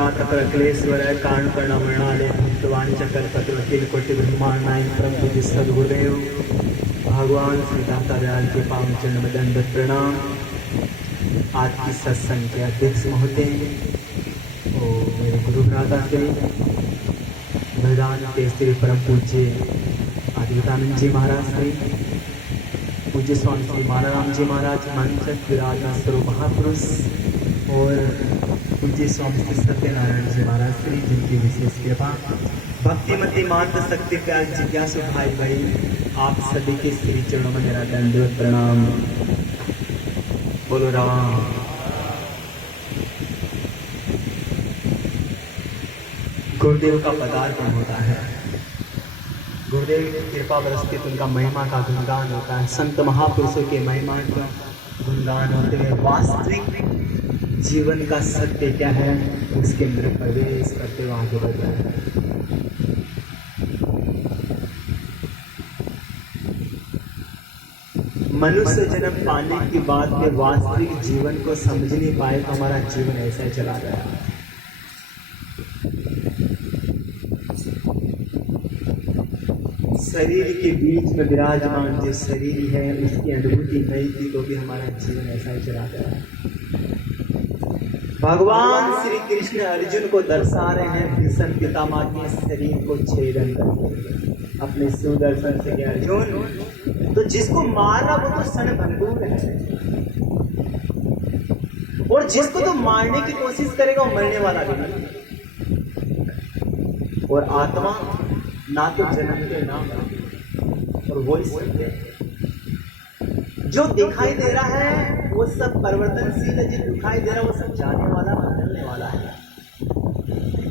परात्परक्लेश्वर कारण कर्णमृणालय भक्तवाणी चक्रपत्र कोटि ब्रह्मांडाय परम पूज्य सद्गुरुदेव भगवान श्री दाता दयाल के पावन चरण में दंडवत प्रणाम। आज की सत्संग के अध्यक्ष महोदय और मेरे गुरु भ्राता श्री वेदांत श्री परम पूज्य अद्वैतानंद जी महाराज श्री पूज्य स्वामी श्री मालाराम जी महाराज मंच विराजमान स्वरूप महापुरुष और पूज्य स्वामी श्री सत्यनारायण जी महाराज श्री जिनकी विशेष कृपा भक्तिमती मात्र शक्ति प्यार जिज्ञासु भाई भाई आप सभी के श्री चरणों में मेरा दंडवत प्रणाम। बोलो राम। गुरुदेव का पदार्पण होता है, गुरुदेव की कृपा बरसती तो उनका महिमा का गुणगान होता है। संत महापुरुषों के महिमा का गुणगान होते हुए वास्तविक जीवन का सत्य क्या है उसके अंदर प्रवेश करते हुए आगे बढ़ रहे हैं। मनुष्य जन्म पाने के बाद में वास्तविक जीवन को समझ नहीं पाए तो हमारा जीवन ऐसा ही चला गया। शरीर के बीच में विराजमान जो शरीर है उसकी अनुभूति नहीं थी तो भी हमारा जीवन ऐसा ही चला गया। भगवान श्री कृष्ण अर्जुन को दर्शा रहे हैं भीषण पितामह के शरीर को छेदन करके अपने सुदर्शन से। अर्जुन तो जिसको मारना वो तो क्षणभंगुर है और जिसको तो मारने की कोशिश करेगा वो मरने वाला भी नहीं। और आत्मा ना तो जन्मते ना और वही सत्य जो दिखाई दे रहा है वो सब परिवर्तनशील है, जो दिखाई दे रहा है वो सब जाने वाला बदलने वाला है।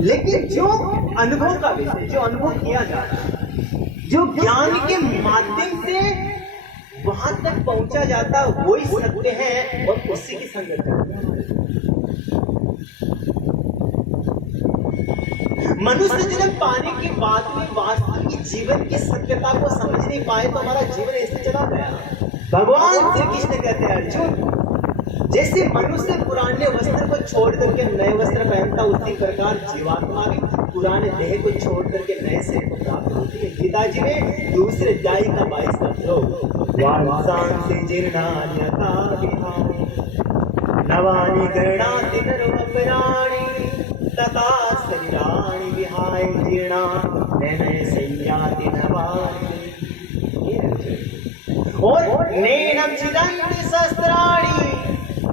लेकिन जो अनुभव का विषय जो अनुभव किया जा रहा है जो ज्ञान के माध्यम से वहां तक पहुंचा जाता है वही सत्य है और उसी की संगत है। मनुष्य जन्म पाने के बाद में वास्तविक जीवन की सत्यता को समझ नहीं पाए तो हमारा जीवन ऐसे चला गया। भगवान श्री कृष्ण कहते हैं अर्जुन जैसे मनुष्य पुराने वस्त्र को छोड़ करके नए वस्त्र पहनता उसी प्रकार जीवात्मा भी पुराने देह को छोड़ करके नए से प्राप्त होती है। गीता जी में दूसरे अध्याय का 22वां श्लोक वांसांसि जीर्णान्यथा विहाय नवानि गृह्णाति नरोपराणि तथा शरीराणि विहाय जीर्णा नैने संयाति नवानि। और नैनं छिदन्ति शस्त्राणि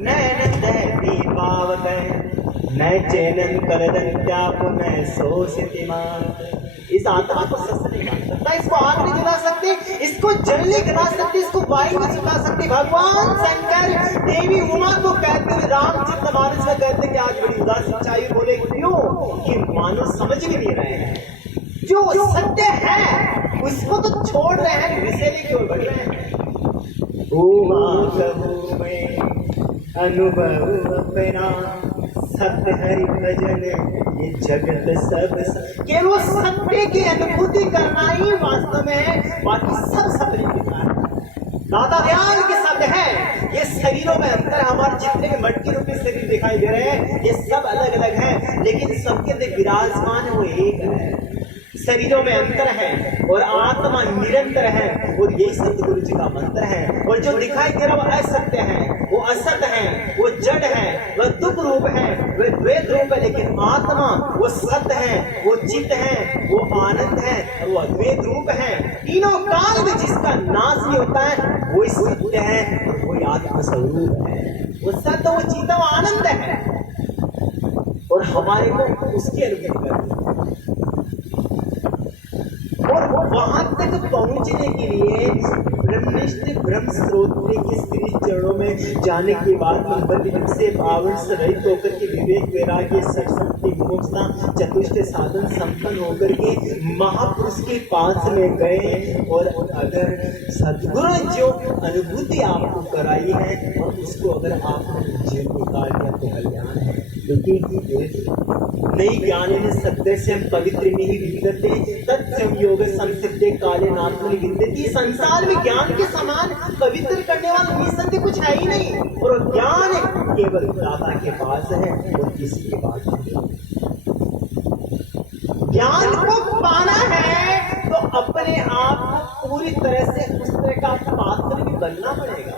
नैनं दहति पावकः न चैनं करदन्त्यापो न शोषयति मां। इस आत्मा को शस्त्र नहीं मार सकता, इसको आग नहीं जला सकते, इसको जल नहीं गिरा सकते, इसको वायु नहीं सुखा सकते। भगवान शंकर देवी उमा को कहते हुए रामचरितमानस में कहते कि आज बड़ी उदास सच्चाई बोले क्यों कि मानो समझ नहीं रहे हैं जो सत्य है उसको तो छोड़ रहे हैं, विषय की ओर बढ़ रहे हैं। अनुभव अपना सत्य हरि भजन ये जगत सब केवल सत्य की अनुभूति करना ही वास्तव में है, बाकी सब सपने की बात है। दाता दयाल के शब्द है ये शरीरों में अंतर, हमारे जितने भी मटकी रूपी शरीर दिखाई दे रहे हैं ये सब अलग अलग हैं लेकिन सबके अंदर विराजमान है वो एक है। शरीरों में अंतर है और आत्मा निरंतर है और यही सतगुरु जी का मंत्र है। और जो दिखाई दे रहा वो असत्य है, वो असत है, वो जड़ है, वह दुख रूप है, वह द्वैत रूप है। लेकिन आत्मा वो सत्य है, वो चित्त है, वो आनंद है और वो अद्वैत रूप है। तीनों काल में जिसका नाश नहीं होता है वही सत्य है और वही आत्मा स्वरूप है। वो सत्य वो चित्त वो आनंद है और हमारे को उसकी अनुभूति करते हैं। और वहां तक पहुंचने के लिए ब्रह्मनिष्ठ ब्रह्म स्रोत के श्री चरणों में जाने के बाद बंधन से आवरण से रहित होकर के विवेक वैराग्य सत्संग मोक्ष चतुष्ट साधन संपन्न होकर के महापुरुष के पास में गए। और अगर सद्गुरु जो अनुभूति आपको कराई है और उसको अगर आपने जीवन उतार दिया तो कल्याण है। क्योंकि नई ज्ञान सत्य से पवित्र नहीं विद्यते तत्संयोग संसिद्धे काले नात्मनि विद्यते। संसार में ज्ञान के समान पवित्र करने वाला निसंदेह कुछ है ही नहीं और ज्ञान केवल दाता के पास है और किसी के पास नहीं। ज्ञान को पाना है तो अपने आप को पूरी तरह से उस तरह का पात्र भी बनना पड़ेगा,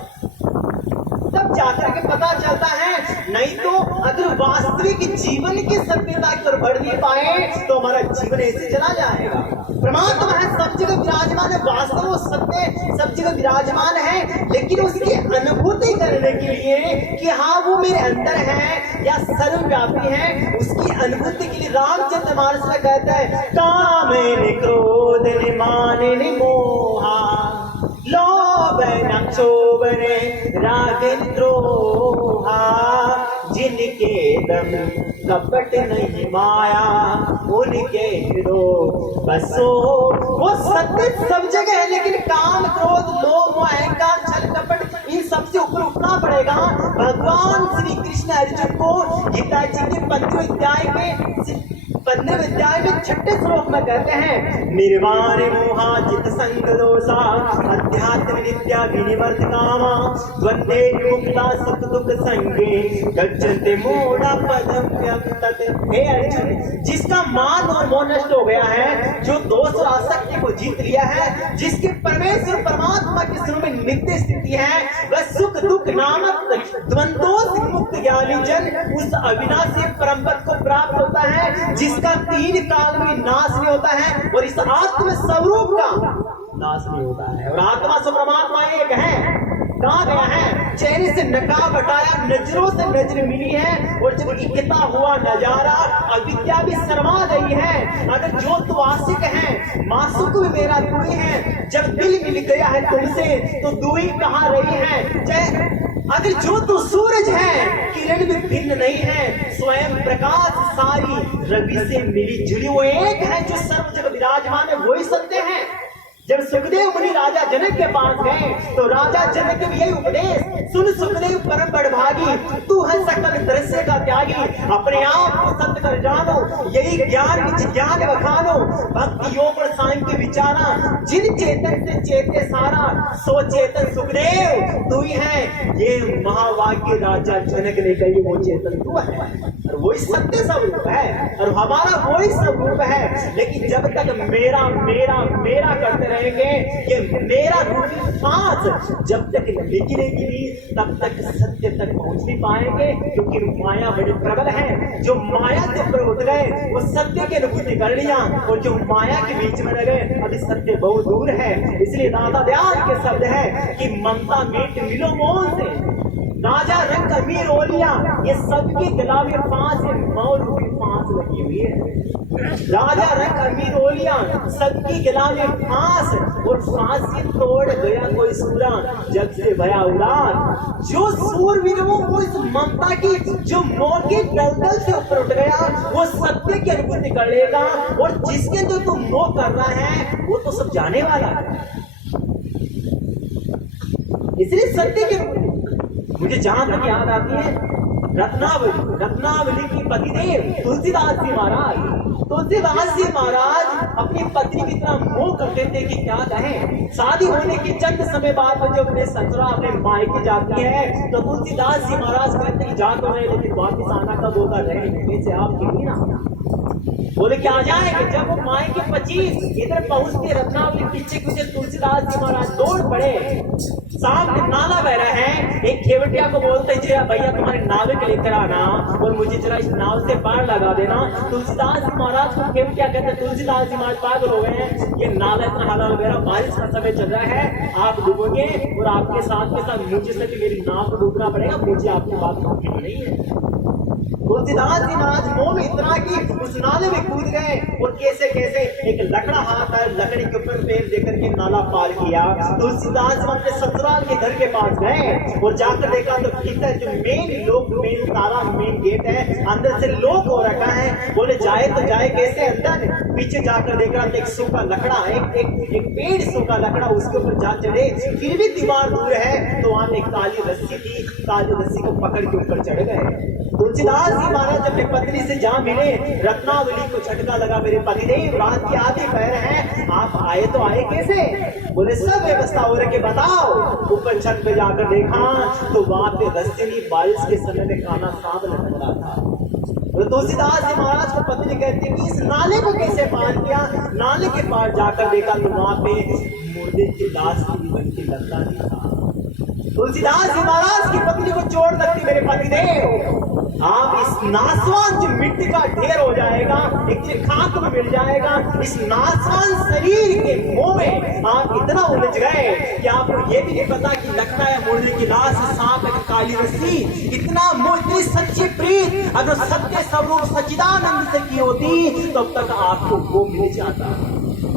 तब जाकर के पता चलता है। नहीं तो अगर वास्तविक जीवन की सत्यता की ओर बढ़ नहीं पाए तो हमारा जीवन ऐसे चला जाएगा। परमात्मा है, सब जगह विराजमान है, वास्तव सत्य सब जगह विराजमान है, लेकिन उसकी अनुभूति करने के लिए कि हाँ वो मेरे अंदर है या सर्वव्यापी है, उसकी अनुभूति के लिए रामचंद्र मानस में कहता है काम क्रोध मान मोहा लोभ न क्षोभने राग द्रोहा, जिनके दम कपट नहीं माया उनके दो बसो। वो सत्य सब जगह है, लेकिन काम क्रोध लोभ अहंकार छल कपट इन सबसे ऊपर उठना पड़ेगा। भगवान श्री कृष्ण अर्जुन को गीता जी के 5वें अध्याय के 15वें अध्याय में 6ठे श्लोक में कहते हैं निर्वाण मोहा जित संग दोषा अध्यात्म विद्या विनिवर्त कामा द्वंद्वे मुक्ता सुख दुख संगे गच्छन्ते मूढ़ा पदम व्यक्तत। हे अर्जुन, जिसका मान और मोह नष्ट हो गया है, जो दोष और आसक्ति को जीत लिया है, जिसके परमेश्वर परमात्मा के स्वरूप में नित्य स्थिति है, वह सुख दुख नामक द्वंद्वों से मुक्त ज्ञानी जन उस अविनाशी परम पद को प्राप्त होता है, जिसका 3 काल में नाश नहीं होता है और इस आत्म स्वरूप का नाश नहीं होता है। और आत्मा से परमात्मा एक है, कहा गया है चेहरे से नकाब हटाया, नजरों से नजर मिली है, और जब इकता हुआ नजारा अविद्या भी शर्मा गई है। अगर जो तू आशिक है मासूक भी मेरा दुई है, जब दिल मिल गया है तुमसे तो दुई कहाँ रही है। अगर जो तू सूरज है किरण भी भिन्न नहीं है, स्वयं प्रकाश सारी रवि से मिली जुली वो एक है जो सर्व जगह विराजमान है, वही सत्य है। जब सुखदेव मुनि राजा जनक के पास गए तो राजा जनक के यही उपदेश सुन सुखदेव परम बड़भागी, तू है सकल दृश्य का त्यागी, अपने आप को सत्य कर जानो, यही ज्ञान ज्ञान बखानो, भक्ति योग और सांख्य विचारा, जिन चेतन से चेते सारा, सो चेतन सुखदेव तू ही है। ये महावाक्य राजा जनक ने कही, वो चेतन तू है और वही सत्य स्वरूप है और हमारा वही स्वरूप है। लेकिन जब तक मेरा मेरा मेरा करते रहेंगे, ये मेरा रूपी सांस जब तक निकलेगी तब तक सत्य तक पहुंच नहीं पाएंगे, क्योंकि माया बड़ी प्रबल है। जो माया से ऊपर उठ गए वो सत्य की अनुभूति कर लिया, और जो माया के बीच में रह गए अभी सत्य बहुत दूर है। इसलिए दादा दयाल के शब्द है कि ममता मीट मिलो मोह से, राजा रंग अमीर ओलिया, ये सबके गला में फांस है, मौत रूपी फांस लगी हुई है। राजा रंग अमीर ओलिया सबकी गला में फांस, और फांसी तोड़ गया कोई सूरा जग से भया उड़ान। जो सूरवीर वो इस ममता की जो मोह के दलदल से ऊपर उठ गया वो सत्य की अनुभूति कर लेगा, और जिसके तो तुम मोह कर रहा है वो तो सब जाने वाला है। इसलिए सत्य की मुझे जहां तक याद आती है रत्नावली की पतिदेव तुलसीदास जी महाराज। तुलसीदास जी महाराज अपनी पत्नी की तरह मोह करते थे कि क्या कहें। शादी होने के चंद समय बाद जब अपने ससुरा अपने मायके जाती है तो तुलसीदास जी महाराज कहते हैं जा तो रहे लेकिन वापिस आना कब होगा, रहने से आप कहीं ना बोले क्या आ जाएंगे। जब वो मायके 25 इधर पहुंचते रत्नावली पीछे पीछे तुलसीदास जी महाराज दौड़ पड़े। सामने नाला बह रहा है, एक खेवटिया को बोलते हैं जरा भैया तुम्हारे नावे के लेकर आना और मुझे जरा इस नाव से पार लगा देना। तुलसीदास जी महाराज को खेवटिया कहते हैं, तुलसीदास जी महाराज पागल हो गए हैं, ये नाला इतना हाला वगैरह, बारिश का समय चल रहा है, आप डूबोगे और आपके साथ के साथ मुझे से मेरी नाव को डूबना पड़ेगा, मुझे आपकी बात माननी नहीं है। तुलसीदास जी महाराज मोह में इतना कि उस नाले में कूद गए और कैसे कैसे एक लकड़ा हाथ है, लकड़ी के ऊपर पैर देकर के नाला पार किया। तुलसीदास जी अपने ससुराल के घर के पास गए और जाकर देखा तो भीतर जो मेन ताला मेन गेट है अंदर से लॉक हो रखा है। बोले जाए तो जाए कैसे अंदर। पीछे जाकर देख रहा था एक सूखा लकड़ा, एक पेड़ सूखा लकड़ा, उसके ऊपर जा चढ़े, फिर भी दीवार दूर है तो वहां एक काली रस्सी थी, काली रस्सी को पकड़ के ऊपर चढ़ गए। तुलसीदास जी महाराज अपने पत्नी से जहाँ मिले रत्नावली को झटका लगा, मेरे पतिदेव रात की आधी पहर है, आप आए तो आए कैसे। बोले सब व्यवस्था हो रही, बताओ। ऊपर छत पे जाकर देखा तो वहां पे रस्सी बारिश के समय में काला सांप लटक रहा था। तो तुलसीदास जी महाराज को पत्नी कहती है कि इस नाले को कैसे पार किया। नाले के पार जाकर देखा तो वहां पे मुर्दे की लाश की बन के लगता नहीं था। तुलसीदास जी महाराज की पत्नी को चोट लगती, मेरे पतिदेव आप इस नासवान जो मिट्टी का ढेर हो जाएगा, एक दिन खाक में मिल जाएगा, इस नासवान शरीर के मुंह में आप इतना उलझ गए कि आपको ये भी नहीं पता कि लगता है मुर्दे की लाश, सांप है, काली रस्सी। इतना इतनी सच्ची प्रीत अगर सत्य स्वरूप सच्चिदानंद से की होती तब तक आपको वो मिल जाता।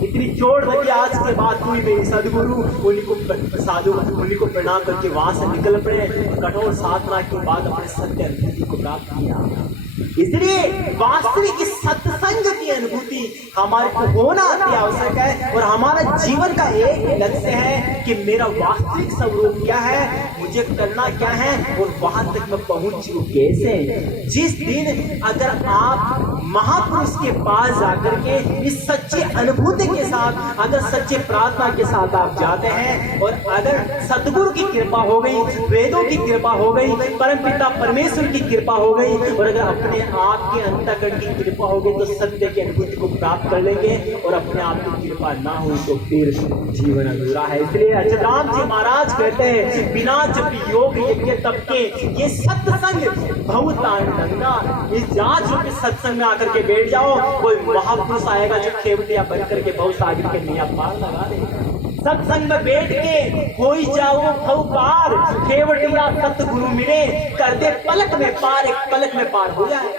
इतनी चोट लगी, आज के बाद हुई मेरी सदगुरु उन्हीं को साधु उन्हीं को प्रणाम करके वहां से निकल पड़े। कठोर साधना के बाद अपने सत्य अनुभूति को प्राप्त किया। इसलिए वास्तविक इस सत्संग की अनुभूति हमारे को होना अति आवश्यक है और हमारा जीवन का एक लक्ष्य है कि मेरा वास्तविक स्वरूप क्या है, मुझे करना क्या है और वहां तक मैं पहुंचूं कैसे। जिस दिन अगर आप महापुरुष के पास जाकर के इस सच्ची अनुभूति के साथ, अगर सच्चे प्रार्थना के साथ आप जाते हैं और अगर सतगुरु की कृपा हो गई, वेदों की कृपा हो गई, परमपिता परमेश्वर की कृपा हो गई और अगर अपने आप के अंतःकरण की कृपा हो गई तो सत्य की अनुभूति को प्राप्त कर लेंगे। और अपने आप की कृपा ना हो तो फिर जीवन अधूरा है। इसलिए अच्युतानंद जी महाराज कहते हैं बिना जब योग यज्ञ तप के ये सत्संग बहुत आनंदा। इस जांच रूपी सत्संग में आकर के बैठ जाओ, कोई महापुरुष आएगा जो खेवटिया बन करके बहुत सागर के नया पार लगा देगा। सत्संग में बैठ के कोई जाओ भव पार, खेवटिया सतगुरु मिले कर दे पलक में पार, एक पलक में पार हो जाए।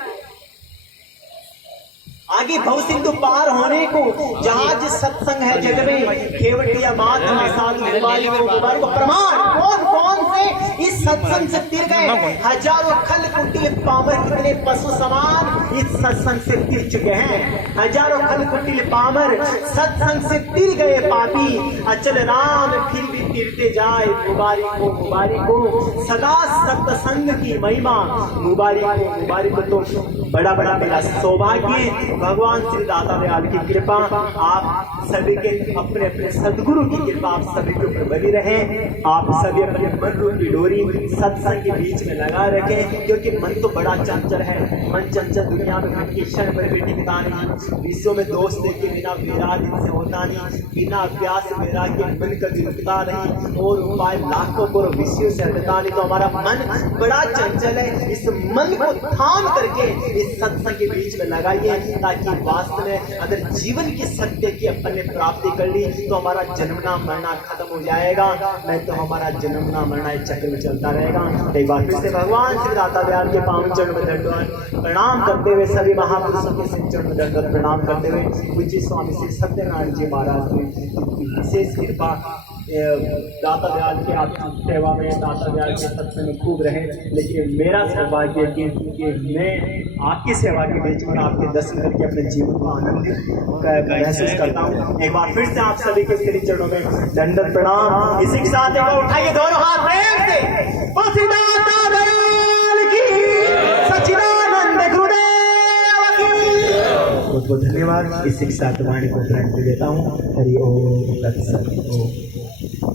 आगे भव सिंधु पार होने को जहां सत्संग है जग में, खेवटिया मात में साधु को प्रमाण कौन कौन से इस सत्संग से तिर गए। हजारों खल कुटिल पामर कितने पशु समान इस सत्संग से तिर चुके हैं। हजारों खल कुटिल पामर सत्संग से तिर गए पापी, अचल राम फिर भी तिरते जाए। मुबारक को सदा सत्संग की महिमा, मुबारक को तो बड़ा बड़ा मेरा सौभाग्य। भगवान श्री दाता दयाल की कृपा आप सभी के अपने अपने सदगुरु की कृपा आप सभी के ऊपर बनी रहे। आप सभी अपने मन रूपी डोरी सत्संग के बीच में लगा रखें, क्योंकि मन तो बड़ा चंचल है। मन चंचल दुनिया में मन की क्षण पर भी टिकता नहीं। विश्व में दोष देखे बिना वैराग्य से होता नहीं, बिना अभ्यास वैराग्य मन का रुकता नहीं और उपाय लाखों करोड़ विषयों से हटता नहीं। तो हमारा मन बड़ा चंचल है, इस मन को थाम करके इस सत्संग के बीच में लगाइए, ताकि वास्तव में अगर जीवन की सत्य की अपन ने प्राप्ति कर ली तो हमारा जन्मना मरना खत्म हो जाएगा, नहीं तो हमारा जन्मना मरना चक्र में चलता रहेगा। एक बार फिर से भगवान श्री दाता दयाल के पावन चरण में दंडवत प्रणाम करते हुए, सभी महापुरुषों के चरण में दंडवत प्रणाम करते हुए, पूज्य स्वामी श्री सत्यनारायण जी महाराज ने विशेष कृपा दाता दयाल के आपकी सेवा में, दाता दयाल के सत्संग में खूब रहे। लेकिन मेरा सौभाग्य कि मैं आपकी सेवा के बीच में आपके दर्शन करके अपने जीवन को आनंदित महसूस करता हूँ। एक बार फिर से आप सभी के श्री चरणों में दंडवत प्रणाम। इसी के साथ एक बार उठाइए दोनों हाथ प्रेम से, बोलो दाता दयाल की, सच्चिदानंद गुरुदेव की। बहुत बहुत धन्यवाद। इसी के साथ वाणी को ग्रहण कर लेता हूँ। हरि ओम तत्सत।